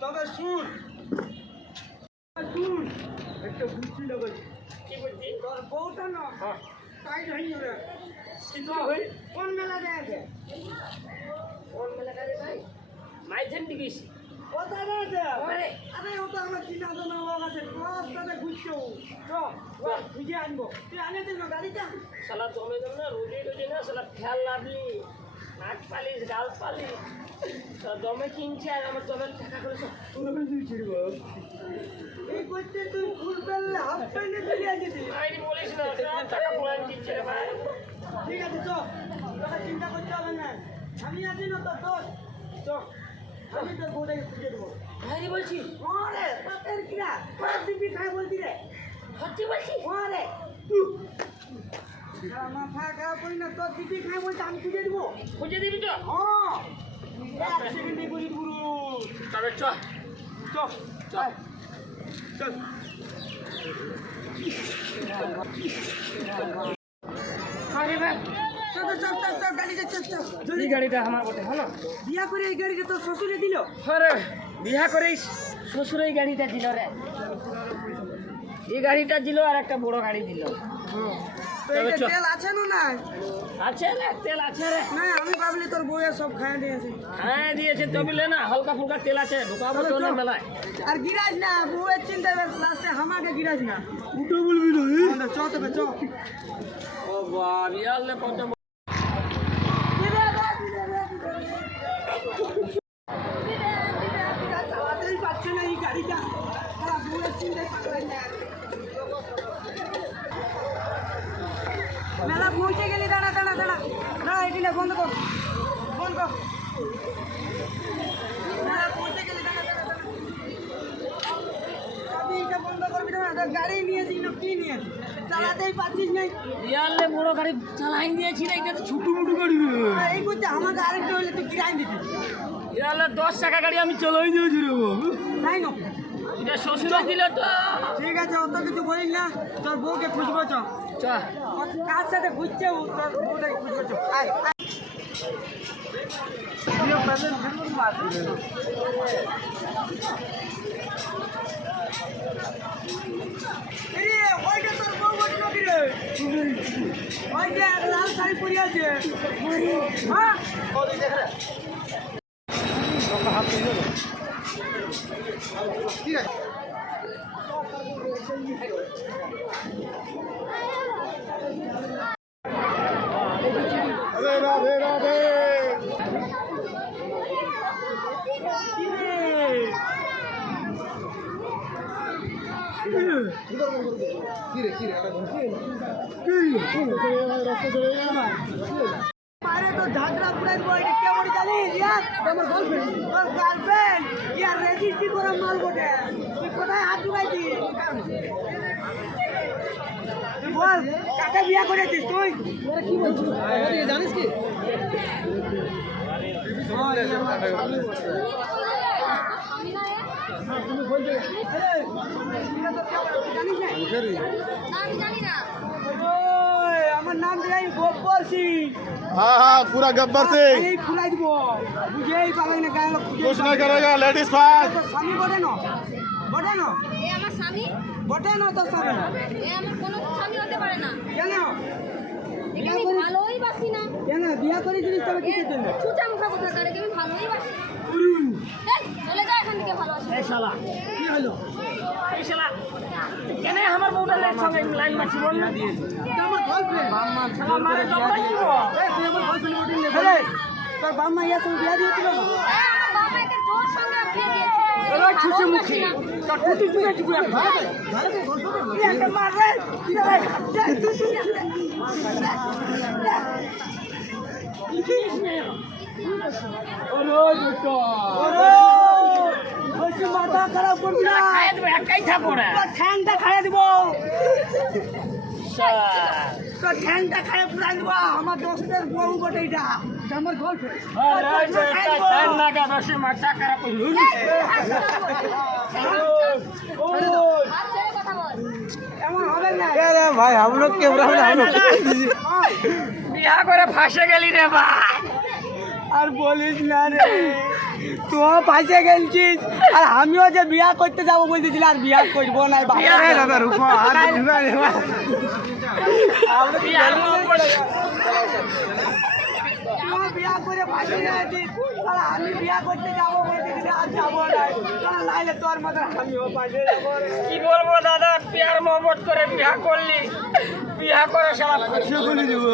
তবে শুন শুন একটা বুঝছি লোক কি বলছি তোর বউটা না টাইট হয়ে যাবে কোন মেলা দেখে কোন মেলা করে ভাই মাইথেন দিবিস ওটা না আরে ওটা আমার চিনা তো না লোক আছে রাস্তাতে ঘুরছো তো বুঝে আনবো তুই আনে দিন না গাড়িটা শালা তোমে তো না রোজে রোজে না শালা খেয়াল লাগলি নাক পালিস গাল পালিস দমে কিনছে আর আমার দমের টাকা করে সব তুলে দিয়েছি রে এই করতে তুই ফুল পেলে হাফ প্যান্টে চলে আসিস আইনি বলিস না টাকা পড়ান দিচ্ছে রে ভাই ঠিক আছে চল তোকে চিন্তা করতে হবে না আমি আছি না তো তোর চল আমি তোর বউটাকে খুঁজে দেবো ভাইরে বলছি আরে বাপের কিরা তোর দিবি খাই বলছি রে সত্যি বলছি আরে মাথা খারাপ করি না তোর দিবি খাই বলছি আমি খুঁজে দেবো খুঁজে দিবি তো হ্যাঁ এক সেকেন্ডে করি পুরো তবে চল চল চল চল আরে ভাই চল চল চল চল গাড়িতে চল চল এই গাড়িটা আমার বটে হলো বিয়া করে এই গাড়িটা তো শ্বশুরে দিল আরে বিয়া করে শ্বশুরে এই গাড়িটা দিল রে এই গাড়িটা দিল আর একটা বড় গাড়ি দিল তেল আছে না আছে রে তেল আছে রে না আমি ভাবলি তোর বউয়ে সব খাইয়ে দিয়েছে হ্যাঁ দিয়েছে তবে লে না হালকা ফুলকা তেল আছে ঢুকাবো তো না মেলায় আর গিরাজ না বউয়ের চিন্তা লাস্টে আমাকে গিরাজ না উঠে বলবি না চ তবে চ ও বাবা ইয়ালে পঞ্চ চালাতেই পারছে না এই গাড়িটা বউয়ের চিন্তায় পাগলাই না মেলা পৌঁছে গেলি দাঁড়া দাঁড়া দাঁড়া দাঁড়া এটি না বন্ধ কর মেলা পৌঁছে গেলি দাঁড়া দাঁড়া দাঁড়া আমি এটা বন্ধ করবি না গাড়ি নিয়েছি না কি নিয়েছি চালাতেই পারছিস নাই ইয়ারলে বড় গাড়ি চালাই দিয়েছি না এটা ছোটো মোটো গাড়ি এই করছে আমাকে আরেকটা হলে তুই কিরাই দিবি ইয়ারলে 10 টাকা গাড়ি আমি চলাই দিয়েছি রে তাই না এটা শ্বশুর দিল তো ঠিক আছে অত কিছু বলিস না তোর বউকে খুঁজবো চ কার সাথে ঘুরছে তোর বউটাকে খুঁজবো চ আয় ওইটা তোর বউ বলছিল কি রে ওই যে লাল শাড়ি পরে আছে হ্যাঁ ঠিক আছে রাধে রাধে আরে তো ঝাগড়া পুরাই বই কেমন জানিস ইয়ার আমার গার্লফ্রেন্ড তোর গার্লফ্রেন্ড ইয়ার রেজিস্ট্রি করা মাল বটে তুই কোথায় হাত ঢুকাইছিস তুই বল কাকে বিয়া করেছিস তুই তোরা কি বলছিস জানিস কি আমার নাম দিলাই গব্বর সিং हाँ पूरा गब्बर सिंह खुलाई দিব বুঝেই পালাই না গায় कुछ नहीं करेगा लेडीज फास्ट স্বামী বটে না এ আমার স্বামী বটে না তো স্বামী এ আমার কোনো স্বামী হতে পারে না কেন এখানে ভালোই বাসি না কেন বিয়া করেছিস তবে কিসের জন্য চুচা মুখা কথা করে আমি ভালোই বাসি চলে যা এখান থেকে ভালো আছে এই শালা কি হলো এই শালা কেন আমার বউটার সঙ্গে লাইন মারছি বল না দিয়ে আমার গার্লফ্রেন্ড মাম্মা শালা মারে জবাই দিব এই তুই আমার গার্লফ্রেন্ড বটিং নে বলে তোর বাম্মা ইয়া তুমি বিয়া দিয়েছিল না আমার বাবা একে জোর সঙ্গে বিয়ে দিয়েছে ওই ছুচে মুখে তোর টুটি টুটি টুটি ভালো এটা মার রে কি রে ওরে মাথা খারাপ করবি না খাইয়া দেবো একাই থাকো না ঠ্যাংটা খাইয়া দেবো তো ঠ্যাংটা খায় পুরাই দেবো আমার দোস্তের বউ বটে এটা আমার গার্লফ্রেন্ড এমন হবে না ভাই हम लोग कैमरा में हम लोग বিয়া করে ফাঁসে গেলি রে ভাই আর বলিস না রে তুই ফাঁসে গেছিস আর আমিও যে বিয়া করতে যাবো বলতেছিল আর বিয়া করবো না ভাই दादा रुको हाथ ढुका दे বিয়া করে ফাঁসে গেছিস আর আমি বিয়া করতে যাবো বলতেছিল আর যাবো না লাইলে তোর মতো আমিও ফাঁসে যাবো কি বলবো দাদা প্যার মোহব্বত করে বিয়া করলি বিয়া করে সারা ফাঁসে বলে দেবো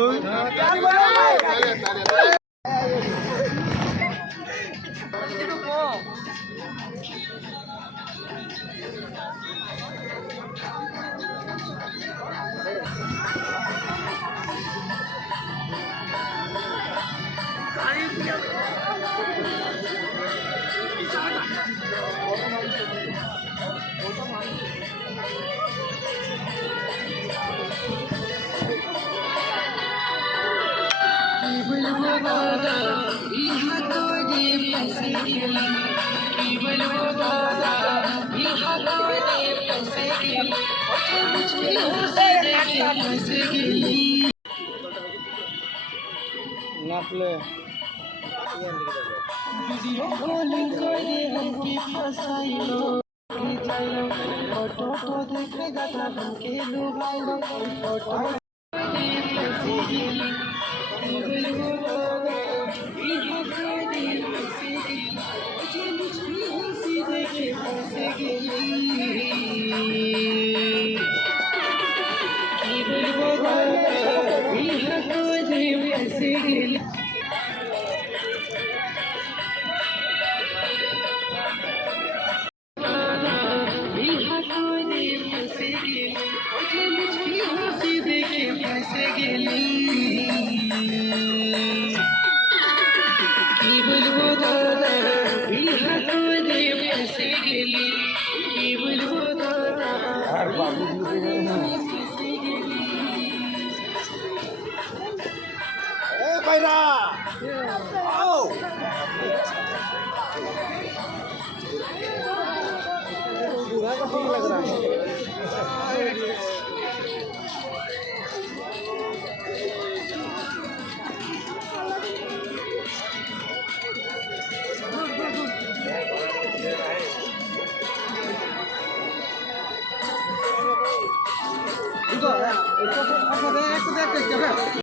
नापले वीडियो कॉलिंग करे हमके फसाइलो फोटो तो देखे जाता हमके लुभाइलो फोटो फंसी गेली देखे फंसे गेली की बोलबो बिहा करे फंसे गेली কি বলবো দাদা বিহা করে ফেসে গেলি কি বলবো দাদা पैरा आओ बुरा का ठीक लग रहा है एक